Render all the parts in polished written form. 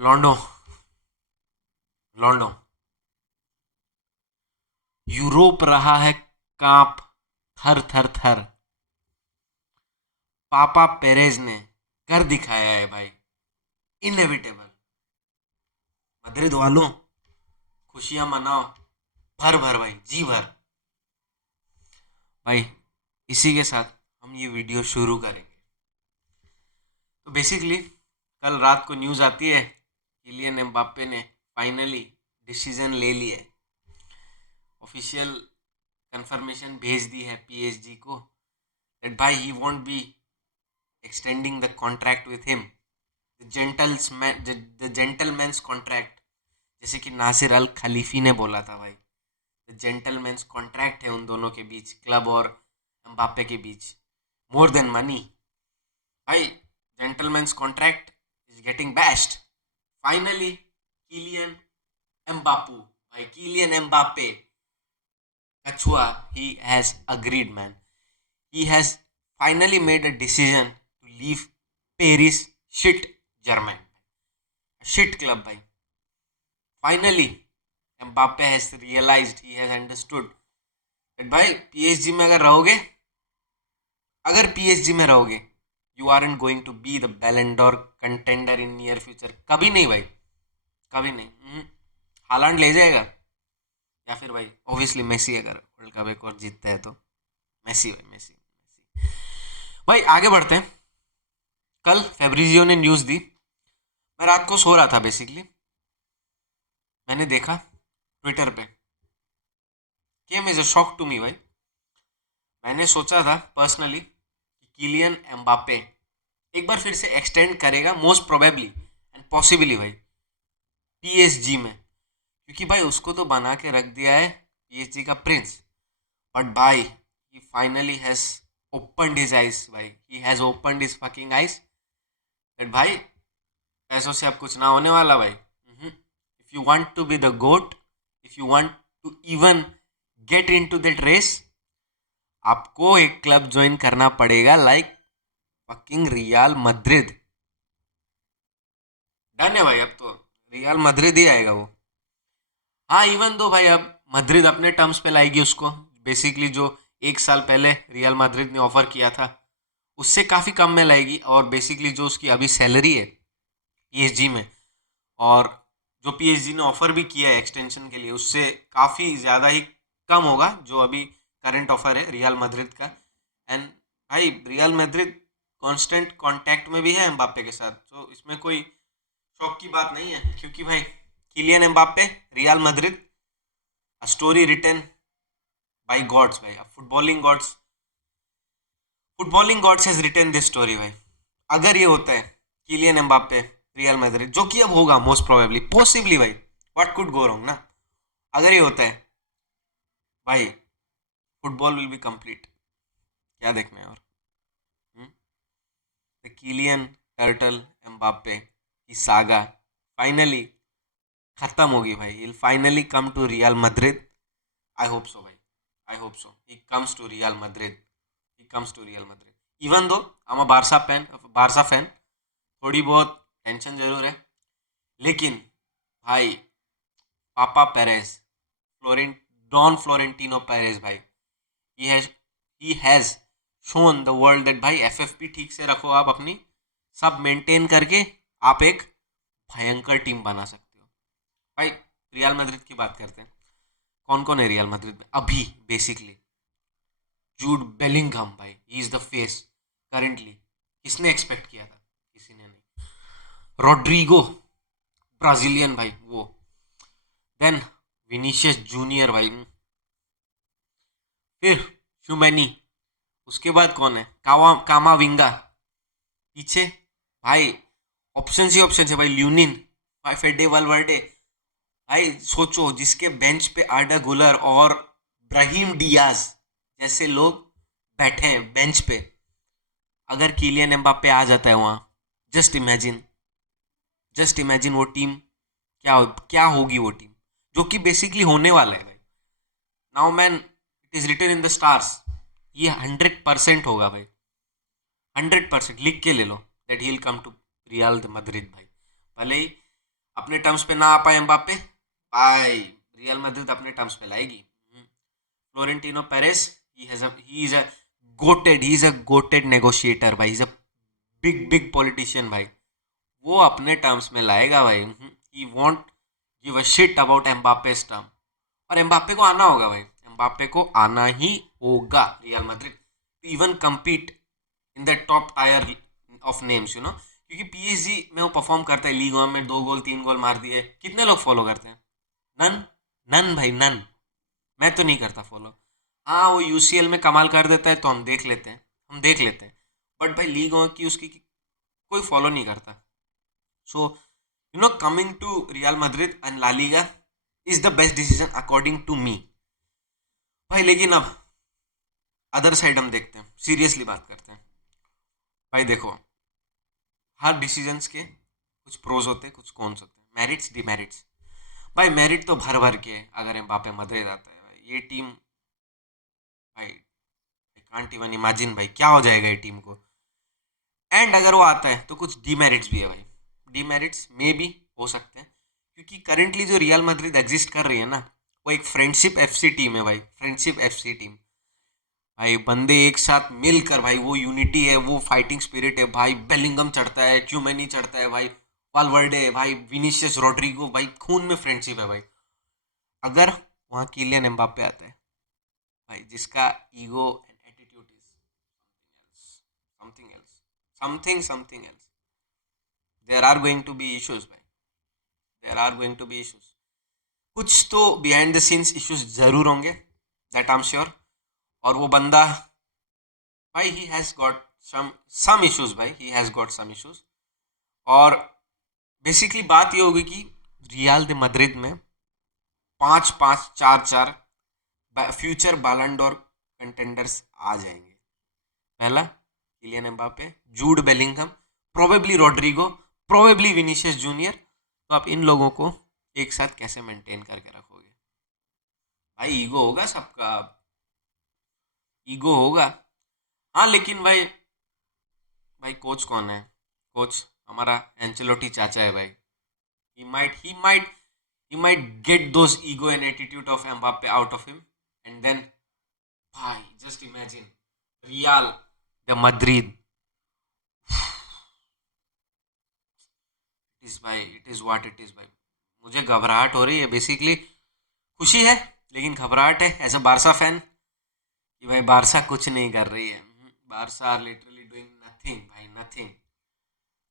लॉन्डो लॉन्डो Europe रहा है कांप, थर थर थर। पापा पेरेज ने कर दिखाया है भाई, इनएविटेबल। मद्रिद वालों, खुशियां मनाओ, भर भर भाई, जी भर। भाई इसी के साथ हम ये वीडियो शुरू करेंगे। तो बेसिकली कल रात को न्यूज़ आती है, किलियन एम्बाप्पे ने फाइनली डिसीजन ले लिया है, ऑफिशियल कंफर्मेशन भेज दी है पीएसजी को, दैट भाई ही won't be extending the contract with him, the gentleman's contract, जैसे कि नासिर अल खलीफी ने बोला था भाई। द जेंटलमैन्स कॉन्ट्रैक्ट है उन दोनों के बीच, क्लब और एम्बाप्पे के बीच, मोर देन मनी। भाई gentleman's contract is getting best finally. Kylian Mbappe, भाई किलियन एम्बाप्पे कछुआ, he has agreed man, he has finally made a decision to leave Paris shit German, shit club भाई। finally Mbappe has realized, he has understood that भाई PSG में अगर PSG में रहोगे, you are in going to be the Ballon d'Or contender in near future. कभी नहीं भाई, कभी नहीं। हालांड ले जाएगा, या फिर भाई ऑब्वियसली मेसी, अगर वर्ल्ड कप एक और जीतता है तो मेसी भाई, मेसी मेसी। भाई आगे बढ़ते हैं। कल फेब्रिजियो ने न्यूज़ दी, मैं रात को सो रहा था बेसिकली, मैंने देखा ट्विटर पे, came is a shock to me भाई। मैंने सोचा था पर्सनली कि किलियन एम्बाप्पे एक बार फिर से एक्सटेंड करेगा, मोस्ट प्रोबेबली एंड पॉसिबली भाई पीएसजी में, क्योंकि भाई उसको तो बना के रख दिया है पीएसजी का प्रिंस। बट भाई he finally has opened his eyes भाई, he has opened his fucking eyes that भाई पैसों से अब कुछ ना होने वाला भाई। If you want to be the GOAT, if you want to even get into that race, आपको एक क्लब ज्वाइन करना पड़ेगा, like fucking Real Madrid. Done है भाई, अब तो रियल मैड्रिड ही आएगा वो। हाँ, इवन दो भाई अब मैड्रिड अपने टर्म्स पे लाएगी उसको, बेसिकली जो एक साल पहले रियल मैड्रिड ने ऑफर किया था उससे काफ़ी कम में लाएगी, और बेसिकली जो उसकी अभी सैलरी है पीएसजी में, और जो पीएसजी ने ऑफर भी किया है एक्सटेंशन के लिए, उससे काफ़ी ज़्यादा ही कम होगा जो अभी करंट ऑफर है रियल मैड्रिड का। एंड भाई रियल मैड्रिड कांस्टेंट कांटेक्ट में भी है एम्बाप्पे के साथ, तो इसमें कोई शौक की बात नहीं है, क्योंकि भाई Kylian Mbappe, Real Madrid, a story written by gods भाई, footballing gods has written this story भाई। अगर ये होता है किलियन एम्बाप्पे रियल मैड्रिड, जो कि अब होगा मोस्ट प्रोबेबली, पॉसिबली भाई, व्हाट कुड गो रॉन्ग ना, अगर ये होता है भाई, फुटबॉल विल बी कंप्लीट। क्या देखना है और द किलियन टर्टल एम्बाप्पे की सागा फाइनली खत्म होगी भाई, he finally come to Real Madrid. I hope so भाई, I hope so he comes to Real Madrid, he comes to Real Madrid. Even though I am a Barca fan, थोड़ी बहुत tension जरूर है, लेकिन भाई पापा Perez, Florent Don Florentino Perez भाई, he has shown the world that भाई FFP ठीक से रखो आप अपनी, सब मेंटेन करके आप एक भयंकर टीम बना सकते हो भाई। रियल मैड्रिड की बात करते हैं, कौन कौन है रियल मैड्रिड में अभी, बेसिकली जूड बेलिंगहम भाई, he is the face currently, किसने एक्सपेक्ट किया था, किसी ने नहीं। रोड्रिगो, ब्राजीलियन भाई वो, देन विनीशियस जूनियर भाई, फिर ह्यूमैनी, उसके बाद कौन है, कामाविंगा, पीछे भाई ऑप्शन ही ऑप्शन है भाई, ल्यूनिन भाई, फेडे वालवर्डे भाई। सोचो जिसके बेंच पे आर्डा गुलर और ब्राहिम डियाज जैसे लोग बैठे हैं बेंच पे, अगर किलियन एम्बाप्पे आ जाता है वहां, जस्ट इमेजिन, जस्ट इमेजिन वो टीम क्या होगी वो टीम, जो कि बेसिकली होने वाला है भाई। Now man, it is written in the stars, ये 100% होगा भाई, 100% लिख के ले लो that he will come to Real Madrid भाई। भले ही अपने टर्म्स पे ना आ पाए एम्बाप्पे, भाई रियल मैड्रिड अपने टर्म्स पे लाएगी। Florentino Perez, he is a goated negotiator भाई, is a big big politician भाई, वो अपने टर्म्स में लाएगा भाई। He won't give a shit about Mbappe term. और एम्बाप्पे को आना होगा भाई, एम्बाप्पे को आना ही होगा Real Madrid to even compete in the top tier of names, you know, क्योंकि पीएसजी में वो परफॉर्म करता है, लीग वन में 2 गोल 3 गोल मार दिए, कितने लोग फॉलो करते हैं? नन, नन भाई नन। मैं तो नहीं करता फॉलो। हाँ वो यूसीएल में कमाल कर देता है तो हम देख लेते हैं, बट भाई लीग वन की उसकी कोई फॉलो नहीं करता। So you know, coming to Real Madrid and La Liga is the best decision according to me भाई। लेकिन अब अदर साइड हम देखते हैं, सीरियसली बात करते हैं भाई। देखो, हर डिसीजंस के कुछ प्रोज होते हैं, कुछ कॉन्स होते हैं, मेरिट्स डिमेरिट्स। भाई मेरिट तो भर भर के है, अगर एम्बाप्पे मैड्रिड आता है भाई, ये टीम भाई आई कांट इवन इमेजिन भाई क्या हो जाएगा ये टीम को। एंड अगर वो आता है तो कुछ डीमेरिट्स भी है भाई, डीमेरिट्स में भी हो सकते हैं, क्योंकि करंटली जो रियल मैड्रिड एग्जिस्ट कर रही है ना, वो एक फ्रेंडशिप एफसी टीम है भाई, फ्रेंडशिप एफसी टीम भाई। बंदे एक साथ मिलकर भाई, वो यूनिटी है, वो फाइटिंग स्पिरिट है भाई। बेलिंगम चढ़ता है, च्यूमेनी चढ़ता है भाई, वालवर्डे भाई, विनीशियस रोड्रिगो भाई, खून में फ्रेंडशिप है भाई। अगर वहाँ किलियन एम्बाप्पे आता है भाई, जिसका ego and attitude is something else, something else, there are going to be issues भाई, there are going to be issues. कुछ तो बिहाइंड द सीन्स इश्यूज जरूर होंगे, दैट आई एम श्योर। और वो बंदा भाई, he has got some issues भाई, he has got some issues. और बेसिकली बात ये होगी कि रियल दे मैड्रिड में 5-5 4-4 फ्यूचर बैलन कंटेंडर्स आ जाएंगे। पहला Kylian Mbappe, Jude Bellingham, probably Rodrigo, probably Vinicius junior. तो आप इन लोगों को एक साथ कैसे मेंटेन करके रखोगे भाई? ईगो होगा सबका, ईगो होगा। हाँ लेकिन भाई, कोच कौन है? कोच हमारा एंचेलोटी चाचा है भाई। He might get those ego and attitude of Mbappe out of him, and then bhai, just imagine Real the Madrid is भाई, it is what it is भाई। मुझे घबराहट हो रही है बेसिकली, खुशी है लेकिन घबराहट है एज अ बारसा फैन कि भाई बारसा कुछ नहीं कर रही है। Barca are literally doing nothing भाई, नथिंग।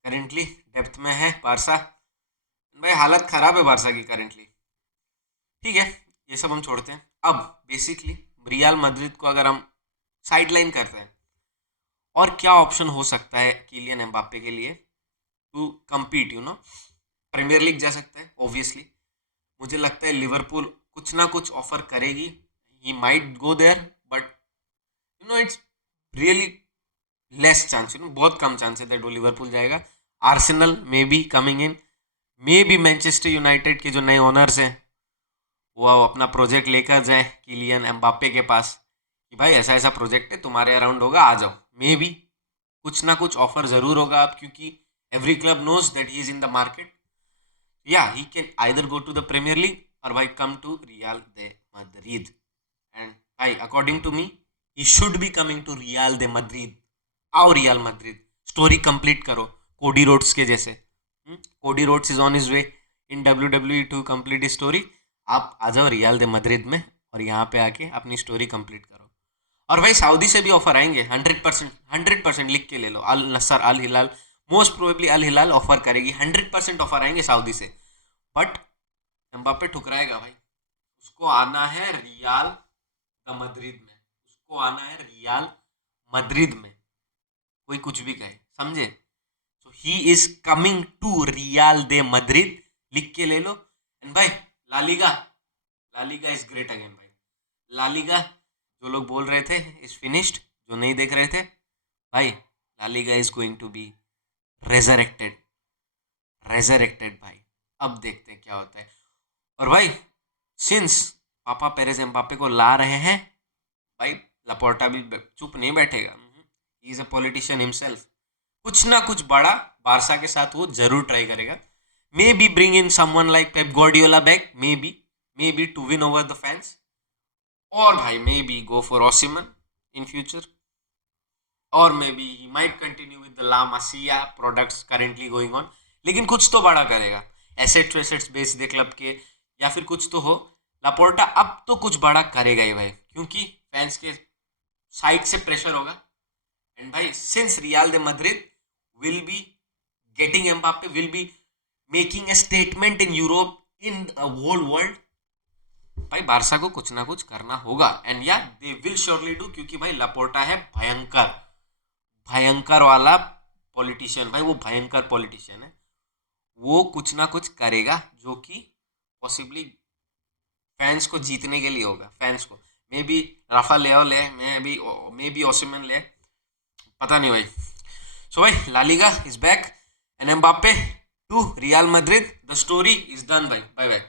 करेंटली डेप्थ में है बारसा भाई, हालत खराब है बारसा की करेंटली। ठीक है, ये सब हम छोड़ते हैं। अब बेसिकली रियल मैड्रिड को अगर हम साइड लाइन करते हैं, और क्या ऑप्शन हो सकता है किलियन एम्बाप्पे के लिए to compete, you know? Premier League जा सकता है ऑब्वियसली, मुझे लगता है लिवरपूल कुछ ना कुछ ऑफर करेगी, he might go there, but you know it's really less chance, you know, बहुत कम चांस है दैट वो लिवरपूल जाएगा। Arsenal may be coming in, may be Manchester United के जो नए ओनर्स हैं वो अपना प्रोजेक्ट लेकर जाए किलियन एम्बाप्पे के पास कि भाई ऐसा ऐसा प्रोजेक्ट है, तुम्हारे अराउंड होगा, आ जाओ। मे बी कुछ ना कुछ ऑफर जरूर होगा आप, क्योंकि every club knows that he is in the market. या he can either go to the premier league और भाई come to Real they Madrid. And भाई according to me, he should be coming to Real they Madrid. आओ Real Madrid, story complete करो Cody Rhodes के जैसे। Cody Rhodes is on his way in W to complete story. आप आ जाओ real दे Madrid में और यहाँ पे आके अपनी स्टोरी कंप्लीट करो। और भाई सऊदी से भी ऑफर आएंगे 100%, 100% लिख के ले लो। अल नसर, अल हिलाल, मोस्ट प्रोबेबली अल हिलाल ऑफर करेगी, 100% ऑफर आएंगे सऊदी से। बट एम्बाप्पे ठुकराएगा भाई, उसको आना है रियल द मद्रिद में, उसको आना है रियल मद्रिद में, कोई कुछ भी कहे, समझे? So he is coming to Real they Madrid, लिख के ले लो। एंड भाई LaLiga, LaLiga is great again भाई। लालीगा जो लोग बोल रहे थे इज फिनिश्ड, जो नहीं देख रहे थे भाई, La Liga is going to be resurrected, resurrected भाई। अब देखते हैं क्या होता है। और भाई सिंस पापा पेरेस एम्बाप्पे को ला रहे हैं भाई, लपोर्टा भी चुप नहीं बैठेगा, ही इज अ पॉलिटिशियन हिमसेल्फ। कुछ ना कुछ बड़ा बारसा के साथ वो जरूर ट्राई करेगा, Maybe bring in someone like Pep Guardiola back, maybe to win over the fans. Or bhai, maybe go for Osimhen in future. Or maybe he might continue with the La Masia products currently going on. लेकिन कुछ तो बड़ा करेगा, asset वेसेट्स बेच दे club के, या फिर कुछ तो हो. लापोर्टा अब तो कुछ बड़ा करेगा ही भाई, क्योंकि फैंस के साइड से प्रेशर होगा. एंड भाई since Real they Madrid will be getting Mbappe, will be making a statement in Europe, in whole world, भाई बारसा को कुछ ना कुछ करना होगा. एंड या दे विल श्योरली डू, क्योंकि भाई लापोर्टा है भयंकर भयंकर वाला पॉलिटिशियन. भाई वो भयंकर पॉलिटिशियन है, वो कुछ ना कुछ करेगा जो कि पॉसिबली फैंस को जीतने के लिए होगा. फैंस को मे बी राफा लेओ ले, मे बी ओसिमन ले, पता नहीं भाई. सो भाई La Liga is back and Mbappe to Real Madrid. The story is done भाई. Bye bye.